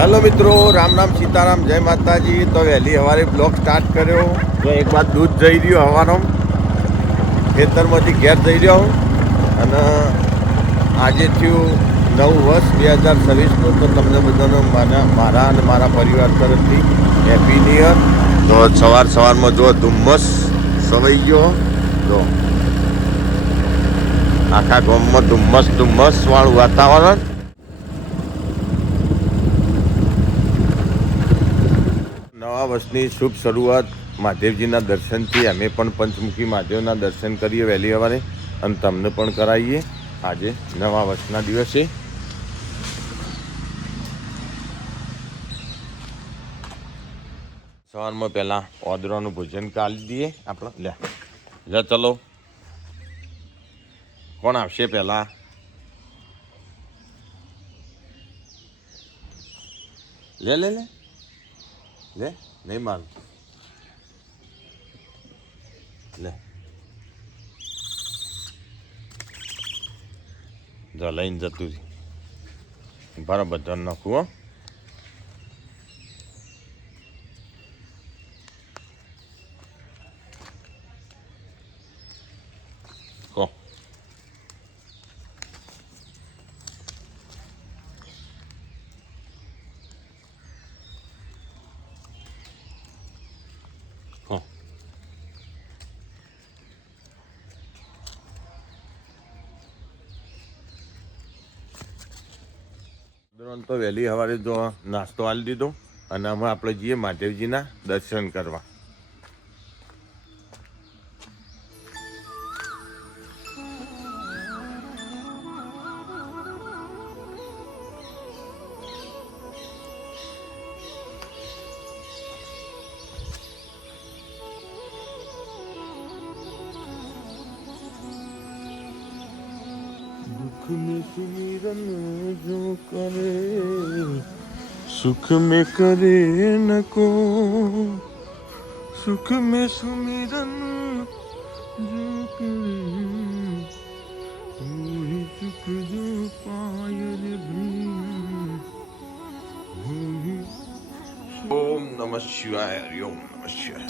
Hello મિત્રો, રામ રામ સીતારામ, જય માતાજી. તો વહેલી સવારે બ્લોગ સ્ટાર્ટ કર્યો. તો એક બાદ દૂધ જઈ રહ્યો હવાનો ખેતરમાંથી ઘેર જઈ રહ્યો. અને આજે થયું 9 વર્ષ 2026નું. તો તમને બધાને મારા અને મારા પરિવાર તરફથી હેપી ન્યુ યર. તો સવારમાં જો ધુમ્મસ સવાઈ ગયો. જો આખા ગામમાં ધુમ્મસ વાળું વાતાવરણ. નવા વર્ષની શુભ શરૂઆત મહાદેવજીના દર્શનથી. અમે પણ પંચમુખી મહાદેવના દર્શન કરીએ વહેલી સવારે અને તમને પણ કરાવીએ આજે નવા વર્ષના દિવસે. સવારમાં પહેલાં ઓદરાનું ભોજન કાઢી દઈએ આપણે. લે ચલો, કોણ આવશે પહેલાં? લે લે લે લે નહીં માર લે જો લઈને જતું બરાબર ધન નાખું. હો કહો તો વહેલી સવારે જો નાસ્તો આલી દીધો અને અમે આપણે જઈએ મહાદેવજીના દર્શન કરવા. दुख में सुमिरन जो करे सुख में करे न को. सुख में सुमिरन जो करे वही सुख जो पाय रे भीम. ओम नमः शिवाय. ओम नमः शिवाय.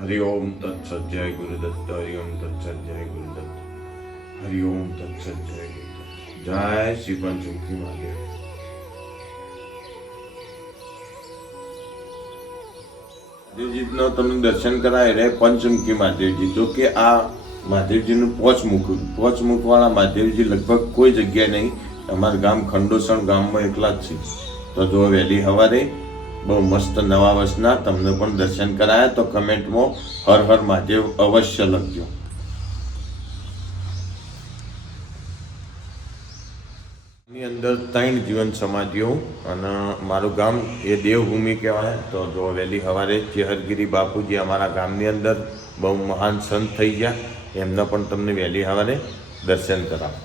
हरि ओम तत्सत. जय गुरुदत्त. हरि ओम तत्सत. जय गुरुदत्त. हरि ओम तत्सत. जय गुरुदत्त. जय श्री पंचमुखी महादेव. મહાદેવજીનો તમને દર્શન કરાય રહે પંચમુખી મહાદેવજી. જો કે આ મહાદેવજીનું પોચમુખ વાળા મહાદેવજી લગભગ કોઈ જગ્યાએ નહીં. અમારા ગામ ખંડોસણ ગામમાં એકલા જ છે. તો જો વહેલી સવારે બહુ મસ્ત નવા વર્ષના તમને પણ દર્શન કરાયા. તો કમેન્ટમાં હર હર મહાદેવ અવશ્ય લખજો. એની અંદર 3 જીવન સમાધિઓ અને મારું ગામ એ દેવભૂમિ કહેવાય. તો જો વહેલી સવારે ચેહરગીરી બાપુજી અમારા ગામની અંદર બહુ મહાન સંત થઈ ગયા. એમના પણ તમને વહેલી સવારે દર્શન કરાવો.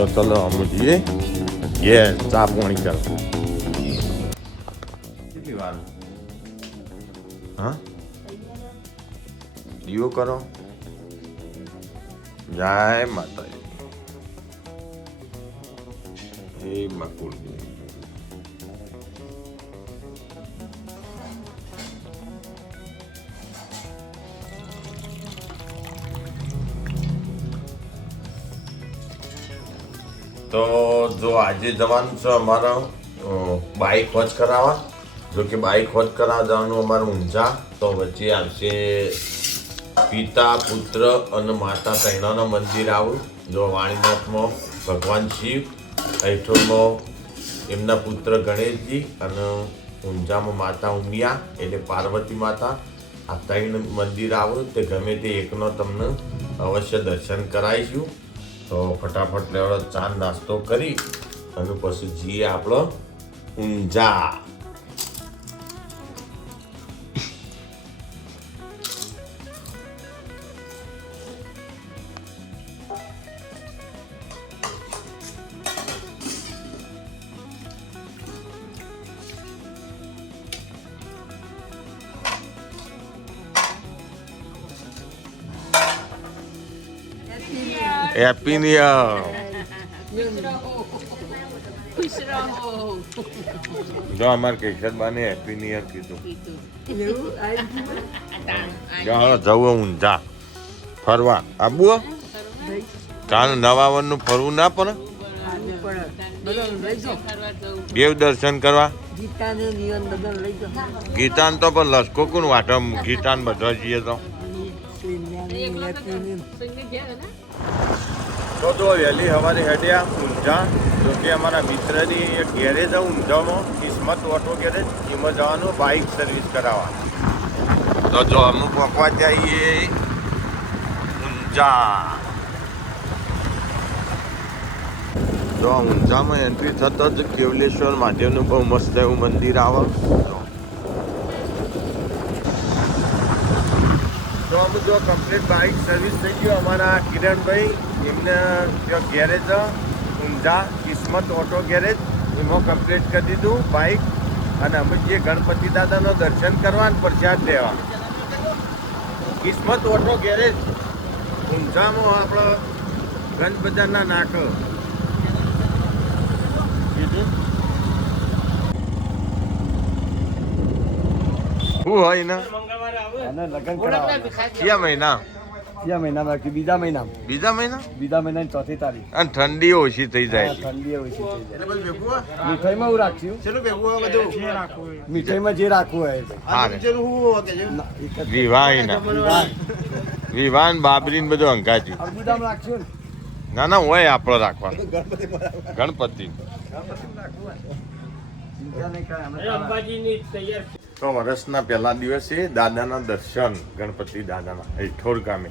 તો ચલો અમે જઈએ ચા પાણી કરો. કેટલી વાર? હા, દીવો કરો. જય માતાજી. હે મકુળ. તો જો આજે જવાનું છે અમારા બાઇક વોચ કરાવવા. જો કે બાઇક વોચ કરાવવા જવાનું અમારું ઊંઝા. તો વચ્ચે આવશે પિતા પુત્ર અને માતા ત્રણેયનું મંદિર આવું. જો વાણીનાથમાં ભગવાન શિવ, ઐઠોરમાં એમના પુત્ર ગણેશજી અને ઊંઝામાં માતા ઉમિયા એટલે પાર્વતી માતા. આ 3 મંદિર આવું. તે ગમે તે એકનો તમને અવશ્ય દર્શન કરાવીશું. તો ફટાફટ લેવડો ચા નાસ્તો કરી અને પછી જઈએ આપણો ઊંઝા. Happy new year. જો અમારે કેશરબાને હેપી ન્યુ યર કીધું. જવું ઊંઝા ફરવા આબુ કાલ નવાવરનું ફરવું ના પડે. દેવ દર્શન કરવા ગીતાન તો પણ લસકો કોણ વાટે ગીતાન બધા જઈએ તો વહેલી સવારે હેડ્યા ઊંઝા. જોકે અમારા મિત્રની એક ગેરેજ ઊંઝામાં કિસ્મત ઓટો ગેરેજ એમાં જવાનું બાઇક સર્વિસ કરાવવા. તો જો અમે પહોંચવા જઈએ ઊંઝા. જો ઊંઝામાં એન્ટ્રી થતો જ કેવલેશ્વર મહાદેવનું બહુ મસ્ત એવું મંદિર આવે. તો અમે જો કમ્પ્લીટ બાઇક સર્વિસ થઈ ગયો અમારા કિરણભાઈ એમને ત્યાં ગેરેજ ઊંઝા કિસ્મત ઓટો ગેરેજ એમાં કમ્પ્લીટ કરી દીધું બાઇક. અને અમે જે ગણપતિ દાદાનો દર્શન કરવા પ્રસાદ લેવા કિસ્મત ઓટો ગેરેજ ઊંઝામાં આપણો ગંજ બજારના નાક શું હોય ને લગ્ન કરાવવાના. કયા મહિના? કયા મહિનામાં? બીજા મહિનામાં. બીજા મહિના? બીજા મહિનાની 4th તારીખ. અને ઠંડી ઓછી થઈ જાય. ઠંડી ઓછી થઈ જાય. મીઠાઈમાં હું રાખ્યું? મીઠાઈમાં જે રાખવું હોય. વિવાન બાબરી બધું અંગાજી. અર્બુદામ રાખશું ના ના હોય આપણો રાખવાનો ગણપતિ. તો વર્ષના પહેલા દિવસે દાદાના દર્શન ગણપતિ દાદાના હેઠોર ગામે.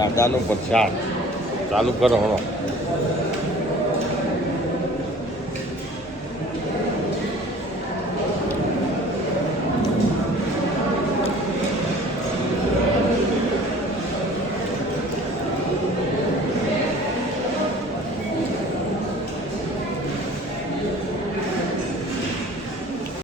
દાદાનો પ્રસાદ ચાલુ કરો હળો.